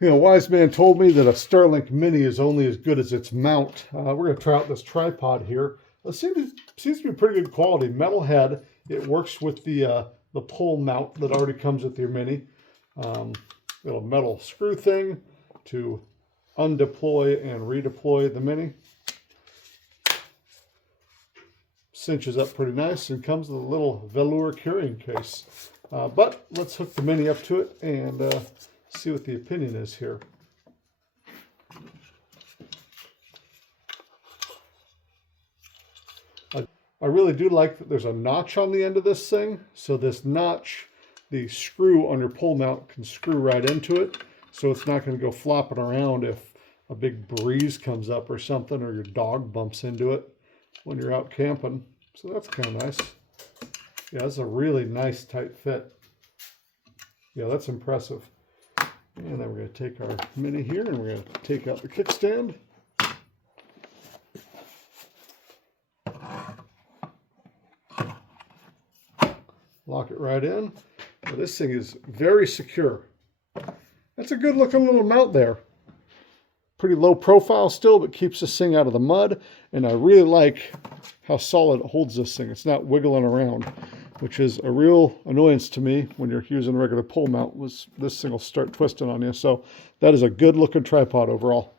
You know, a wise man told me that a Starlink Mini is only as good as its mount. We're going to try out this tripod here. It seems to be pretty good quality. Metal head. It works with the pole mount that already comes with your Mini. Little metal screw thing to undeploy and redeploy the Mini. Cinches up pretty nice and comes with a little velour carrying case. But let's hook the Mini up to it and see what the opinion is here. I really do like that there's a notch on the end of this thing. So this notch, the screw on your pole mount can screw right into it. So it's not going to go flopping around if a big breeze comes up or something, or your dog bumps into it when you're out camping. So that's kind of nice. Yeah, that's a really nice tight fit. Yeah, that's impressive. And then we're going to take our Mini here and we're going to take out the kickstand. Lock it right in. Now, this thing is very secure. That's a good looking little mount there. Pretty low profile still, but keeps this thing out of the mud. And I really like how solid it holds this thing. It's not wiggling around, which is a real annoyance to me when you're using a regular pole mount. This thing will start twisting on you. So that is a good looking tripod overall.